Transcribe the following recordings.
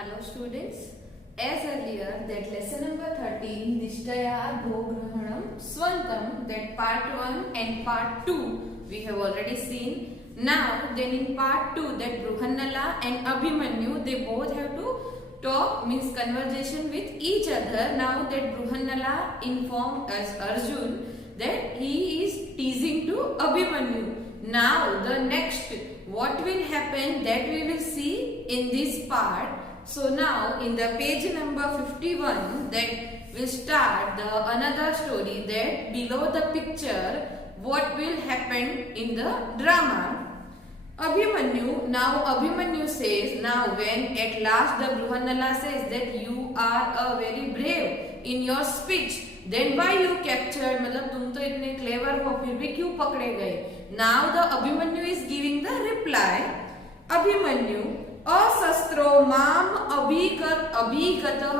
Hello students, as earlier that lesson number 13 Nishtaya Bhograhanam Swantam, that part 1 and part 2 we have already seen. Now then in part 2 that Bruhannala and Abhimanyu, they both have to talk, means conversation with each other. Now that Bruhannala informed as Arjun that he is teasing to Abhimanyu. Now the next what will happen, that we will see in this part. So now in the page number 51 that will start the another story, that below the picture what will happen in the drama. Abhimanyu, now Abhimanyu says, now when at last the Bruhannala says that you are a very brave in your speech, then why you captured, मतलब तुम तो इतने clever हो फिर भी क्यों पकड़े गए. Now the Abhimanyu is giving the reply. Abhimanyu, असस्त्रो माम अभिगतः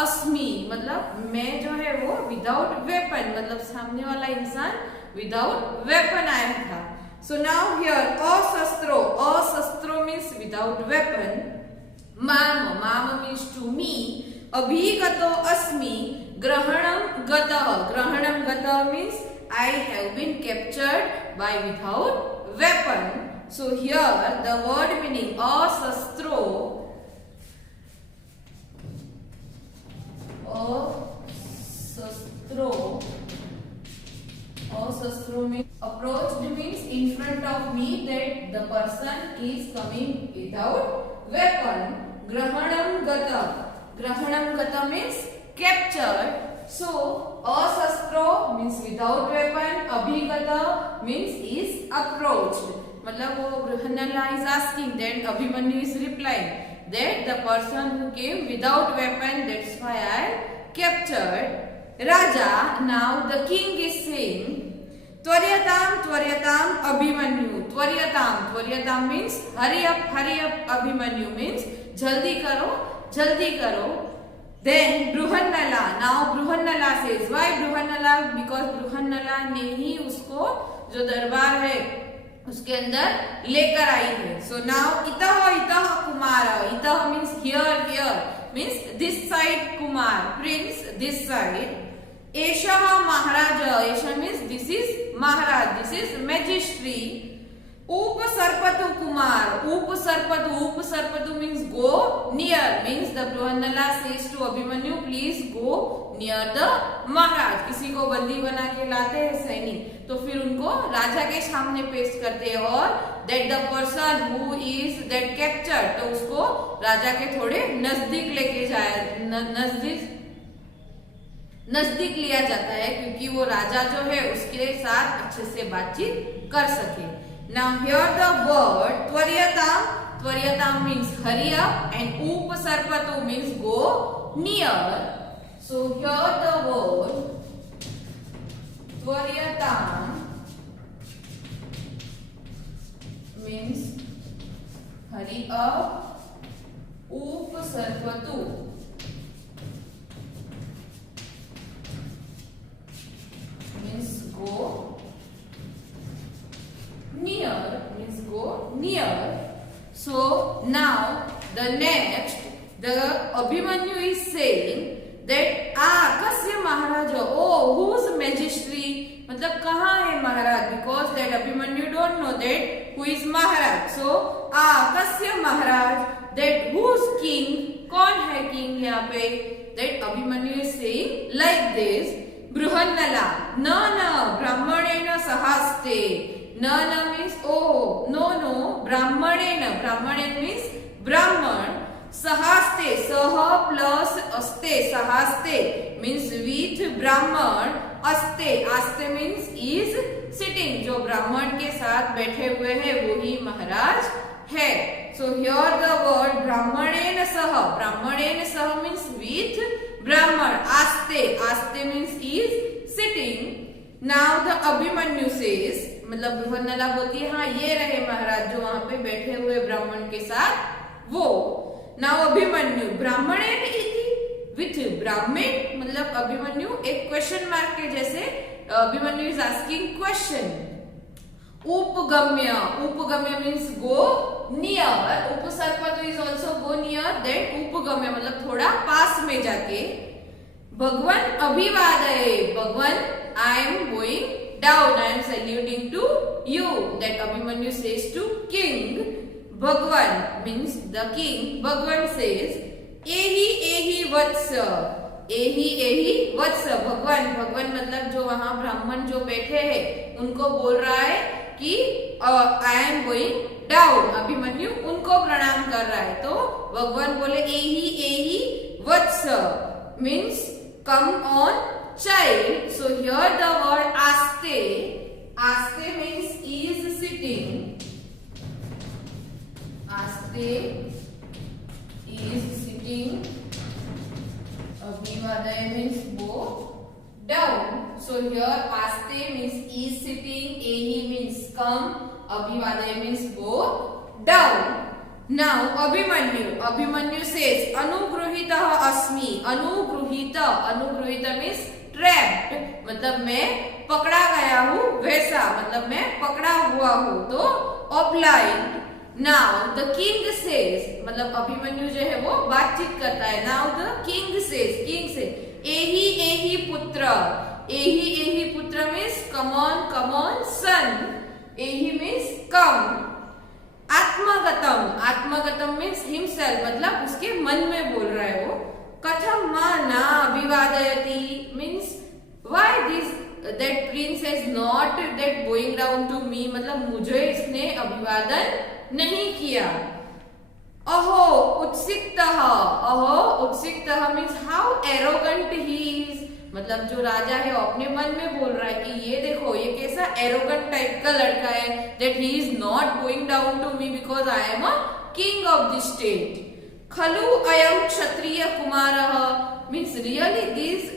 अस्मि, मतलब मैं जो है वो विदाउट वेपन, मतलब सामने वाला इंसान विदाउट वेपन आया था. So now here asastro means without weapon, mam means to me, abhigato asmi, grahanam gata means I have been captured by without weapon. So here the word meaning asastro means approached, means in front of me, that the person is coming without weapon. Grahanam gata means captured. So asastro means without weapon, abhigata means is approached. मतलब वो Bruhannala is asking, then Abhimanyu is replying that the person who came without weapon, that's why I captured. Raja, now the king is saying, Tvaryatam Abhimanyu. Tvaryatam means hurry up Abhimanyu means jaldi karo. Then Bruhannala, now Bruhannala says, why Bruhannala? Because Bruhannala ने ही उसको जो दरबार है उसके अंदर लेकर आई है. So now itah kumara, itah means here means this side kumar, prince this side. Esha maharaja, esha means this is maharaj, this is magistrate. Upasarpatu kumar, upasarpatu means go near, means the Bruhannala says to Abhimanyu, please go near the महाराज. किसी को बंदी बना के लाते हैं सैनिक, तो फिर उनको राजा के सामने पेश करते हैं, और that the person who is that captured, तो उसको राजा के थोड़े नजदीक लेके जाए, नजदीक लिया जाता है, क्योंकि वो राजा जो है उसके साथ अच्छे से बातचीत कर सके. Now here the word Tvaryatam means hurry up, and Upasarpatu means go near. So here the word Tvaryatam means hurry up, Upasarpatu means go near. So now the next, the Abhimanyu is saying that kasya maharaja, oh who's magistrate, मतलब कहाँ है महाराज, because that Abhimanyu don't know that who is maharaj. So kasya maharaj, that who's king, कौन है king यहाँ पे, that Abhimanyu is saying like this. Bruhannala, na brahmanena sahaste. Na means oh, no, brahmanena means Brahman. Sahaste, saha plus aste, sahaste means with Brahman. Aste means is sitting, जो ब्राह्मण के साथ बैठे हुए हैं वो ही महाराज है. So here the word brahmanena saha means with Brahman. Aste means is sitting. Now the Abhimanyu says, मतलब Bruhannala बोलती है हाँ ये रहे महाराज जो वहां पे बैठे हुए ब्राह्मण के साथ वो. Now Abhimanyu, ब्राह्मणेन इति, with ब्राह्मण, मतलब Abhimanyu एक क्वेश्चन मार्क के जैसे Abhimanyu is asking question. उपगम्य, उपगम्य मीन्स गो नियर, उपसर्ग तो is also go near, then उपगम्य मतलब थोड़ा पास में जाके। भगवान अभिवादये, भगवान I am going down, I am saluting to you, that Abhimanyu says to king. Bhagwan means the king. Bhagwan says एही एही वत्स, एही एही वत्स। भगवान, भगवान मतलब जो वहां ब्राह्मण जो बैठे हैं उनको बोल रहा है कि आई एम गोइंग डाउन, अभिमन्यु उनको प्रणाम कर रहा है। तो भगवान बोले एही एही वत्स means come on child. So here the word aste, aste means is sitting, aste is sitting, abhivadaya means go down. So here aste means is sitting, ehi means come, abhivadaya means go down. Now Abhimanyu, Abhimanyu says अनुगृहीतः अस्मि, अनुगृहीत, अनुगृहीत means trapped मतलब मैं पकड़ा गया हूँ, वैसा मतलब मैं पकड़ा हुआ हूँ। तो obliged। Now the king says मतलब अभिमन्यु जो है वो बातचीत करता है। Now the king says, king से एही एही पुत्र, एही एही पुत्र मीन्स कम ऑन सन, एही मीन्स कम। आत्मगतम, आत्मगतम मीन्स हिमसेल्फ मतलब उसके मन में बोल रहा है वो। कथम मां ना अभिवादयति means why this that prince is not that going down to me, मतलब मुझे इसने अभिवादन नहीं किया। अहो उत्सिक्तः, अहो उत्सिक्तः means how arrogant he is, मतलब जो राजा है वो अपने मन में बोल रहा है कि ये देखो ये कैसा एरोगेंट टाइप का लड़का है, that he is not going down to me because I am a king of the state. खलु अयं क्षत्रिय कुमारः means really this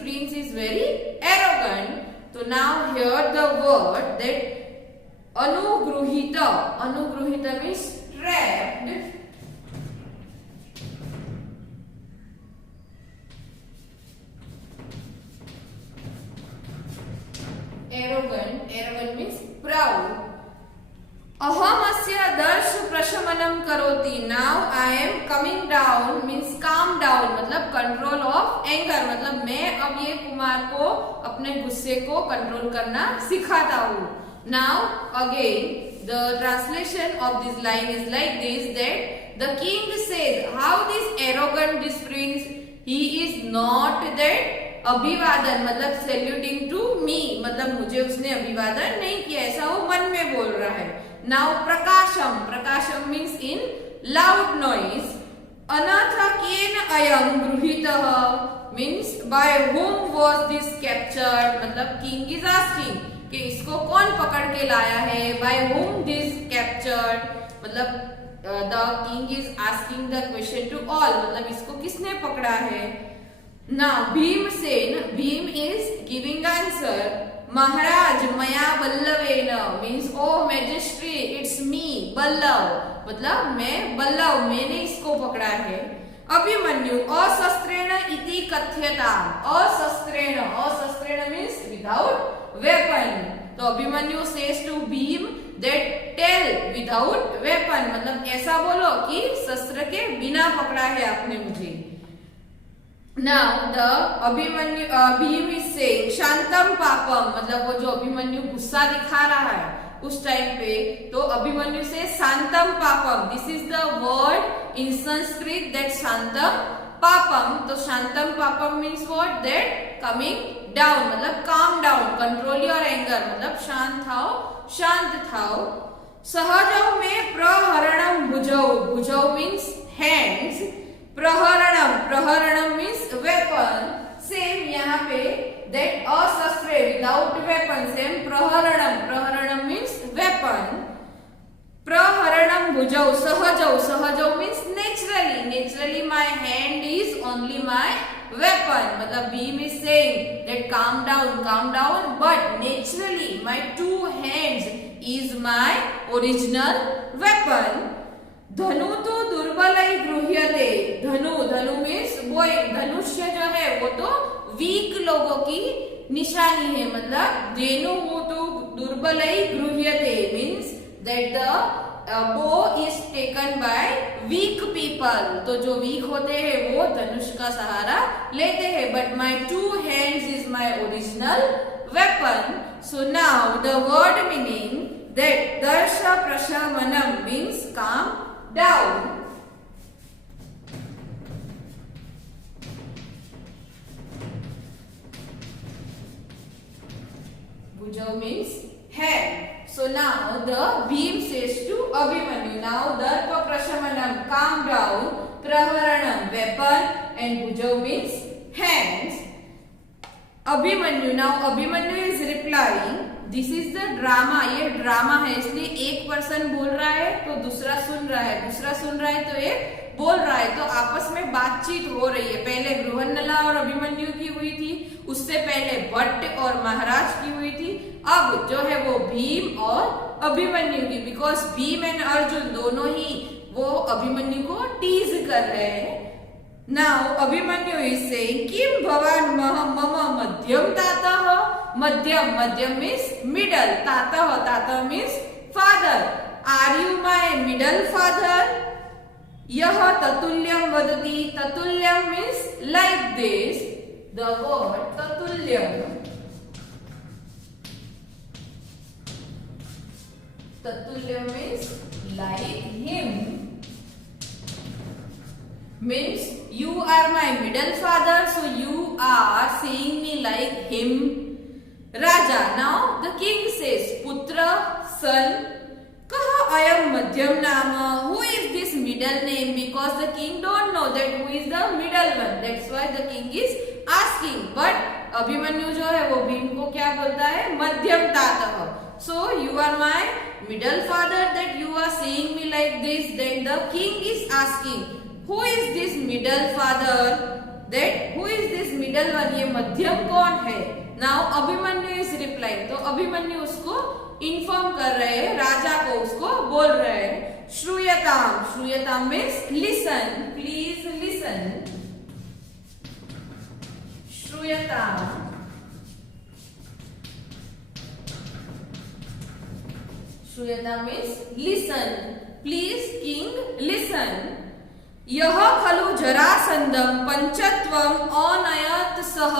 prince is very arrogant. तो now here the word that अनुगृहीत, अनुगृहीत means trapped. arrogant, arrogant means proud। अहमस्य दर्श प्रशमनम करोति, now I am coming down means calm down मतलब कंट्रोल ऑफ एंगर, मतलब मैं अब ये कुमार को अपने गुस्से को कंट्रोल करना सिखाता हूँ। Now again the translation of this line is like this, that the king says how this arrogant this Prince, he is not that अभिवादन मतलब सैल्यूटिंग टू मी, मतलब मुझे उसने अभिवादन नहीं किया, ऐसा वो मन में बोल रहा है। नाउ प्रकाशम, प्रकाशम मीन्स इन लाउड नॉइज। अनाथ केन अयं गृहीतः means by whom was this captured, मतलब किंग इज आस्किंग कि इसको कौन पकड़ के लाया है। by whom this captured मतलब the king is asking the question to all, मतलब इसको किसने पकड़ा है। Now Bhimsen, Bhim is giving answer, Maharaj मया बल्लवेन means O majesty it's me Ballav, मतलब मैं बल्लव मैंने इसको पकड़ा है। अभिमन्यु अशस्त्रेण इति कथ्यता, अशस्त्रेण, अशस्त्रेण मीन्स विदाउट वेपन। तो Abhimanyu says to Bhim that tell without weapon, मतलब ऐसा बोलो कि शस्त्र के बिना पकड़ा है आपने मुझे। Now the Abhimanyu Bhima is saying शांतम पापम, मतलब वो जो अभिमन्यु गुस्सा दिखा रहा है उस टाइम पे, तो अभिमन्यु से शांतम पापम, this is the word in Sanskrit that शांतम पापम। तो शांतम पापम means what, that coming down मतलब calm down, control your anger, मतलब शांत थाओ, शांत थाओ। सहजौ में प्रहरणम भुजौ, भुजौ मीन्स हैंड्स, प्रहरणम, प्रहरणम मीन्स वेपन। सेम यहाँ पे दैट अशस्त्रे विदाउट वेपन, सेम प्रहरणम, प्रहरणम मीन्स वेपन। प्रहरणम भुजौ सहजौ, सहजौ means naturally, naturally my hand is only my weapon, मतलब Bhima is saying that calm down but naturally my two hands is my original weapon. धनु तो दुर्बल ही गृह्यते, धनु, धनु मीन्स बोइंग, धनुष्य जो है वो तो वीक लोगों की निशानी है, मतलब धेनु वो तो दुर्बलै गृह्यते means that the bow is taken by weak people. तो जो वीक होते हैं वो धनुष का सहारा लेते हैं. But my two hands is my original weapon. So now the word meaning that darsha prashamanam means calm down. Bhujau means hand. So now the Bhim says to Abhimanyu, now darpa prashamanam, calm down, praharanam, weapon, and Bhujau means hands. Abhimanyu, now Abhimanyu is replying, this is the drama. ये ड्रामा है, इसलिए एक पर्सन बोल रहा है तो दूसरा सुन रहा है, दूसरा सुन रहा है तो एक बोल रहा है, तो आपस में बातचीत हो रही है. पहले बृहन्नला और अभिमन्यु की हुई थी, उससे पहले भट्ट और महाराज की हुई थी. अब जो है वो भीम और अभिमन्यु की, बिकॉज भीम एंड अर्जुन दोनों ही वो अभिमन्यु को टीज कर रहे हैं. नाउ अभिमन्यु इज सेइंग किम भवान मम मध्यम तातः. मध्यम, मध्यम मीन्स मिडल, तातः, तातः means father. Are you my middle father. यह ततुल्यम वदति. ततुल्यम means like this. The word ततुल्यम, ततुल्यम means like him, means you are my middle father, so you are seeing me like him. Raja, now the king says putra, son. Kaha ayam madhyam nama. Who is this middle name? Because the king don't know that who is the middle one. That's why the king is asking. But Abhimanyu जो है वो भीम को क्या बोलता है? मध्यम तातः. So you are my middle father that you are seeing me like this. Then the king is asking, who is this middle father? That who is this middle one? ये मध्यम कौन है? Now अभिमन्यु is replying. तो अभिमन्यु उसको इन्फॉर्म कर रहे हैं, राजा को उसको बोल रहे हैं. श्रूयताम, श्रूयताम means listen, please listen. श्रूयताम, श्रूयताम means listen, please king listen. यह खलु जरासंधम पंचत्वम अनयत सह.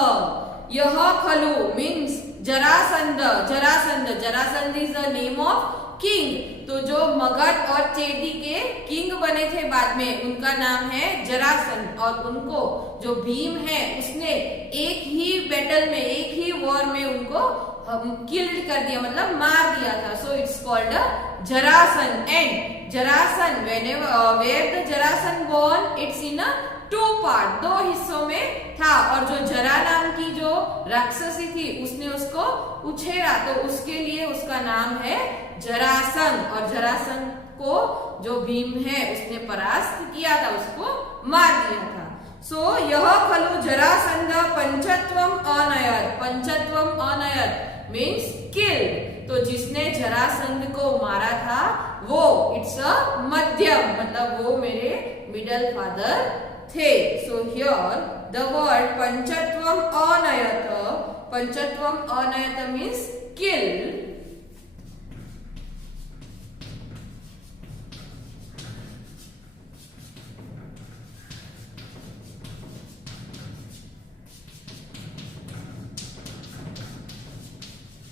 यह खलु means Jarasandh. Jarasandh, Jarasandh is the name of king. तो जो मगध और चेदी के किंग बने थे बाद में, उनका नाम है जरासंध. और उनको जो भीम है उसने एक ही बैटल में, एक ही वॉर में उनको किल्ड कर दिया, मतलब मार दिया था. So it's called Jarasandh. And Jarasandh where the Jarasandh born, it's in a two part, दो हिस्सों में था. और जो जरा नाम की जो राक्षसी थी उसने उसको उछेड़ा, तो उसके लिए उसका नाम है जरासंध. और जरासंध को जो भीम है उसने परास्त किया था, उसको मार दिया था. सो यह खलु जरासंध पंचत्वम अनयत. पंचत्वम अनयत मीन्स किल्ड. तो जिसने जरासंध को मारा था वो इट्स अ मध्यम, मतलब वो मेरे मिडल फादर थे. सो हियर द वर्ड पंचत्वम अनयत. पंचत्वम अनयत मीन्स किल्ड.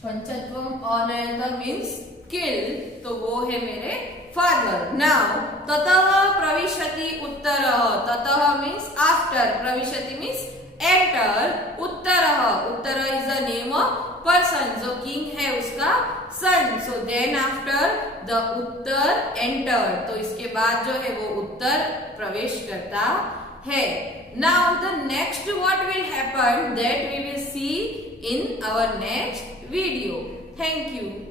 पंचत्वम अनयत मीन्स किल्ड. तो वो है मेरे फादर. नाउ ततः प्रविशति उत्तरः. ततः मीन्स आफ्टर, प्रविशति मीन्स एंटर, उत्तरः. उत्तरः is the name of person, जो किंग है उसका son. So then after the Uttar enter. तो इसके बाद जो है वो उत्तर प्रवेश करता है. Now the next what will happen that we will see in our next video. Thank you.